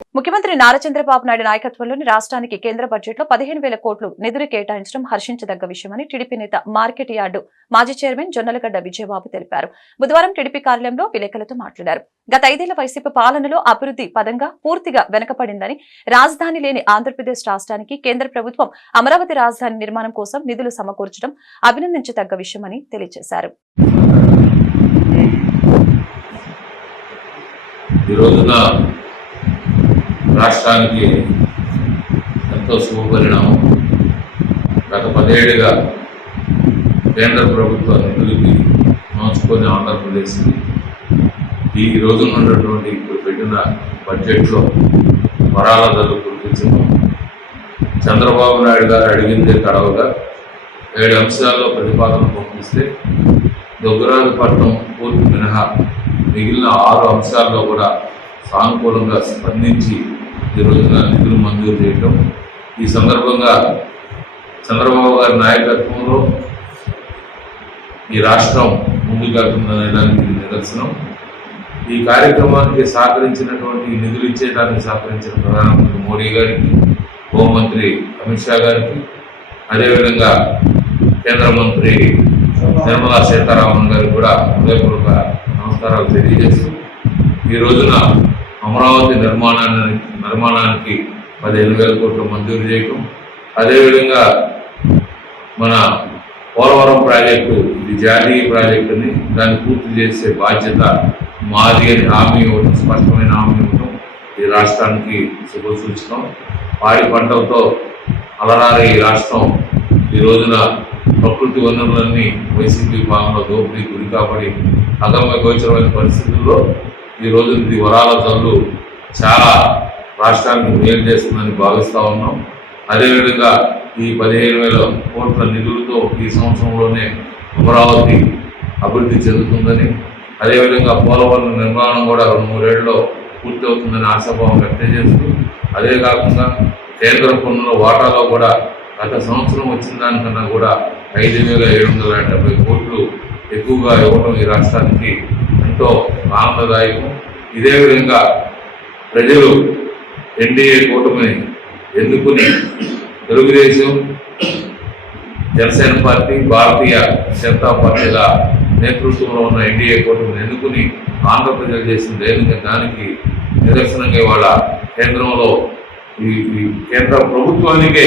ముఖ్యమంత్రి నారా చంద్రబాబు నాయుడు నాయకత్వంలోని రాష్ట్రానికి కేంద్ర బడ్జెట్లో 15,000 కోట్లు నిధులు కేటాయించడం హర్షించదగ్గ విషయమని టీడీపీ నేత మార్కెట్ యార్డు మాజీ చైర్మన్ జొన్నలగడ్డ విజయబాబు తెలిపారు. బుధవారం టీడీపీ కార్యాలయంలో విలేకరులతో మాట్లాడారు. గత 5 ఏళ్ల వైసీపీ పాలనలో అభివృద్ధి పదంగా పూర్తిగా వెనకపడిందని, రాజధాని లేని ఆంధ్రప్రదేశ్ రాష్ట్రానికి కేంద్ర ప్రభుత్వం అమరావతి రాజధాని నిర్మాణం కోసం నిధులు సమకూర్చడం అభినందించదగ్గ విషయమని తెలియజేశారు. రాష్ట్రానికి ఎంతో శుభపరిణామం. గత 10 ఏళ్లుగా కేంద్ర ప్రభుత్వ నిధులకి నోచుకొని ఆంధ్రప్రదేశ్కి ఈ రోజున ఉన్నటువంటి ఇప్పుడు పెట్టిన బడ్జెట్లో వరాల ధరలు కురిపించడం, చంద్రబాబు నాయుడు గారు అడిగిందే తడవగా 7 అంశాల్లో ప్రతిపాదన పంపిస్తే దొగ్గరాజపట్నం పూర్తి మినహా మిగిలిన 6 అంశాల్లో కూడా సానుకూలంగా స్పందించి ఈ రోజున నిధులు మంజూరు చేయటం, ఈ సందర్భంగా చంద్రబాబు గారి నాయకత్వంలో ఈ రాష్ట్రం ముందుకెళ్తుందనే దానికి నిదర్శనం. ఈ కార్యక్రమానికి సహకరించినటువంటి నిధులు ఇచ్చేదానికి సహకరించిన ప్రధానమంత్రి మోడీ గారికి, హోంమంత్రి అమిత్ షా గారికి, అదేవిధంగా కేంద్ర మంత్రి నిర్మలా సీతారామన్ గారికి కూడా హృదయపూర్వక నమస్కారాలు తెలియజేస్తూ ఈ రోజున అమరావతి నిర్మాణానికి 15,000 కోట్లు మంజూరు చేయటం, అదేవిధంగా మన పోలవరం ప్రాజెక్టు ఇది జాతీయ ప్రాజెక్టుని దాన్ని పూర్తి చేసే బాధ్యత మాది అని హామీ ఇవ్వడం, స్పష్టమైన హామీ ఇవ్వడం ఈ రాష్ట్రానికి శుభసూచనం. పాడి పంటలతో అలరారే ఈ రాష్ట్రం ఈ రోజున ప్రకృతి వనరులన్నీ వైసీపీ పాలనలో దోపిడీ గురి కాబడి అగమ్య గోచరమైన పరిస్థితుల్లో ఈ రోజు ఇది వరాల జల్లు చాలా రాష్ట్రానికి మేలు చేస్తుందని భావిస్తూ ఉన్నాం. అదేవిధంగా ఈ 15,000 కోట్ల నిధులతో ఈ సంవత్సరంలోనే అమరావతి అభివృద్ధి చెందుతుందని, అదేవిధంగా పోలవరం నిర్మాణం కూడా 2-3 ఏళ్లలో పూర్తి అవుతుందని ఆశాభావం వ్యక్తం చేస్తూ, అదే కాకుండా కేంద్ర పన్నుల వాటాలో కూడా గత సంవత్సరం వచ్చిన దానికన్నా కూడా 5,770 కోట్లు ఎక్కువగా ఇవ్వడం ఈ రాష్ట్రానికి ఎంతో ఆనందదాయకం. ఇదే విధంగా ప్రజలు ఎన్డీఏ కూటమిని ఎన్నుకుని తెలుగుదేశం, జనసేన పార్టీ, భారతీయ జనతా పార్టీల నేతృత్వంలో ఉన్న ఎన్డీఏ కూటమిని ఎన్నుకుని ఆంధ్రప్రదేశ్ చేసిన దానికి నిదర్శనంగా ఇవాళ కేంద్రంలో ఈ కేంద్ర ప్రభుత్వానికే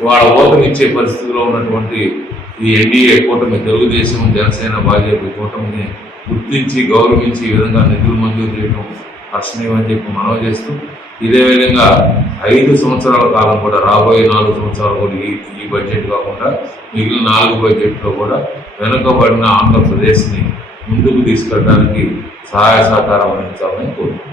ఇవాళ ఓటమిచ్చే పరిస్థితిలో ఉన్నటువంటి ఈ ఎన్డీఏ కూటమి, తెలుగుదేశం, జనసేన, బీజేపీ కూటమిని గుర్తించి గౌరవించి ఈ విధంగా నిధులు మంజూరు చేయడం హర్షణీయమని చెప్పి మనవి చేస్తూ, ఇదే విధంగా 5 సంవత్సరాల కాలం కూడా రాబోయే 4 సంవత్సరాలు కూడా ఈ బడ్జెట్ కాకుండా మిగిలిన 4 బడ్జెట్లో కూడా వెనుకబడిన ఆంధ్రప్రదేశ్ని ముందుకు తీసుకెళ్ళడానికి సహాయ సహకారం అందించాలని కోరుతున్నాను.